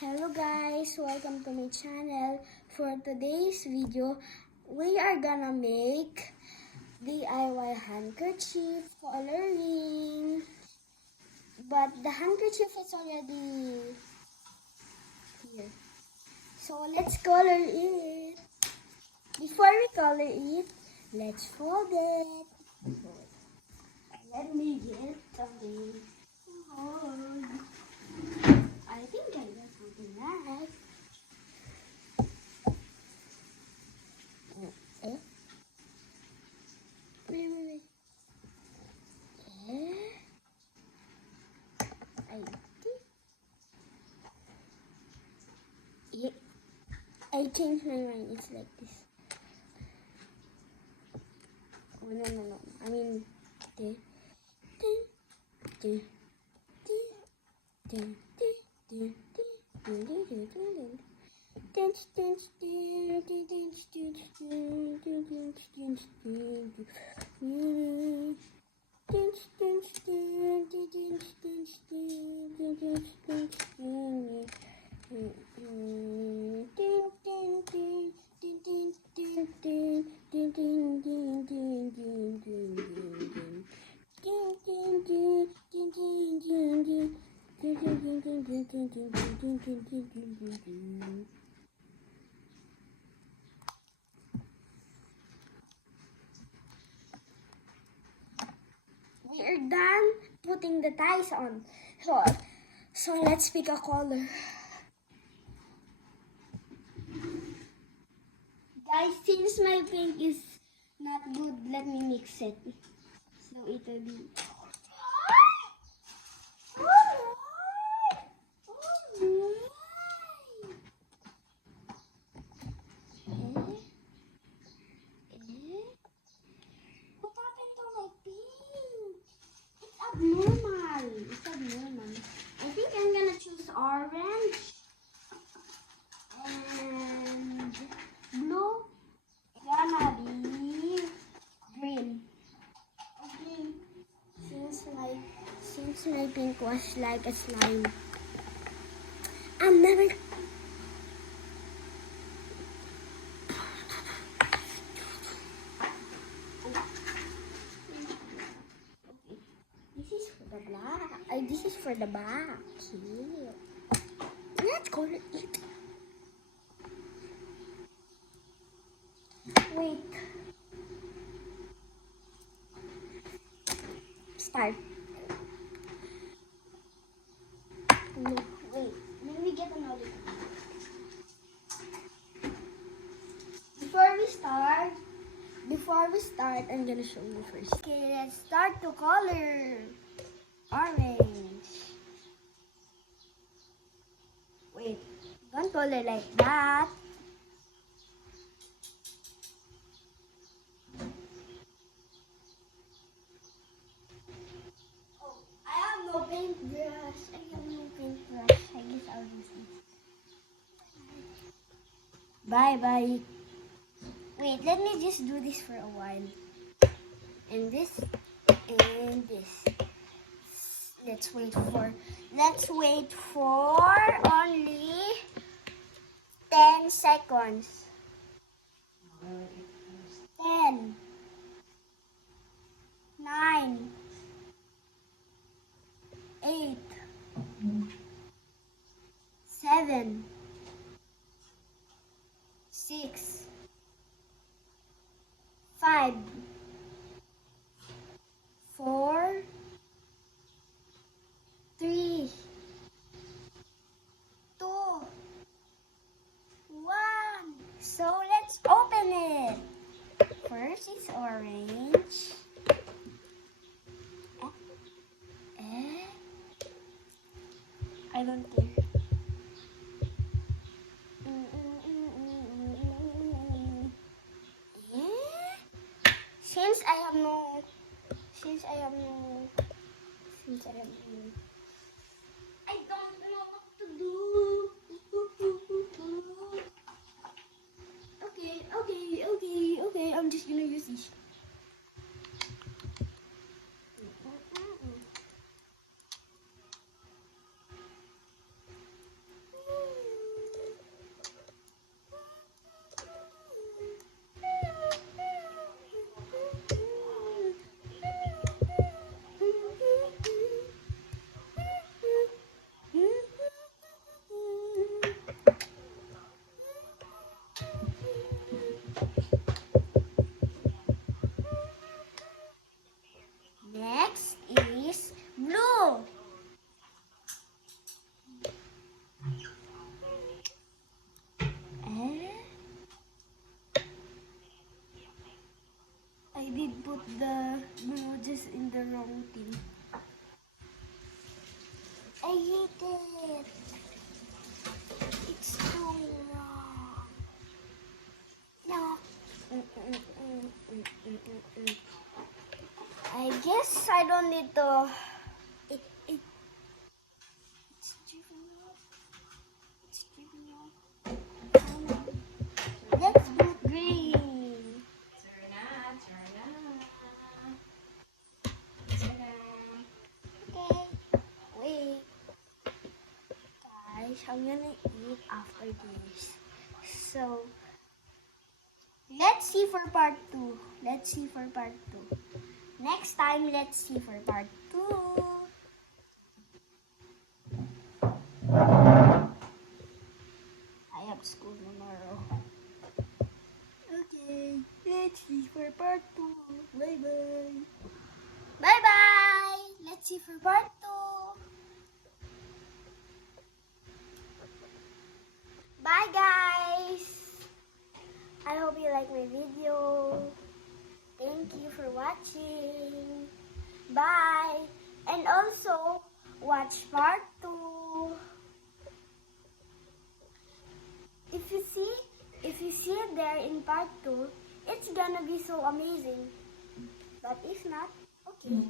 Hello guys, welcome to my channel. For today's video, we are gonna make DIY handkerchief coloring. But the handkerchief is already here. So let's color it. Before we color it, let's fold it. Let me get something to hold. I think I got something nice. Eh? Wait. Eh? I changed my mind. It's like this. Oh, no. I mean, dun, dun, dun, dun, dun, dun, dun, dun, dun. We're done putting the ties on. So let's pick a color. Guys, since my pink is not good, let me mix it. So it will be... What happened to my pink? It's abnormal. I think I'm gonna choose orange and blue. Gonna be green. Okay. Since my pink was like a slime, I'm never. This is for the black. This is for the back. Cute. Let's color it. Wait. Start. No, wait. Let me get another one. Before we start, I'm gonna show you first. Okay, let's start to color. Orange. Wait, don't color like that. Oh, I have no paintbrush. I guess I'll use this. Bye. Wait, let me just do this for a while. And this. Let's wait for only 10 seconds. 10, 9, 8, 7, 6, 5, 4, 3, 2, 1. So let's open it. First is orange. I don't care. Since I have no I don't know what to do. Okay. I'm just gonna use this. Next is blue. I did put the blue just in the wrong thing. I hate it. It's so wrong. No. I guess I don't need to. It's dripping off. It's dripping off. Let's put green. Okay. Wait. Guys, I'm gonna eat after this. So, let's see for part 2. Let's see for part 2. Next time, let's see for part 2. I have school tomorrow. Okay, let's see for part 2. Bye-bye. Bye-bye. Let's see for part 2. Bye, guys. I hope you like my video. Thank you for watching. Bye. And also, watch part 2. If you see it there in part 2, it's gonna be so amazing. But if not, okay.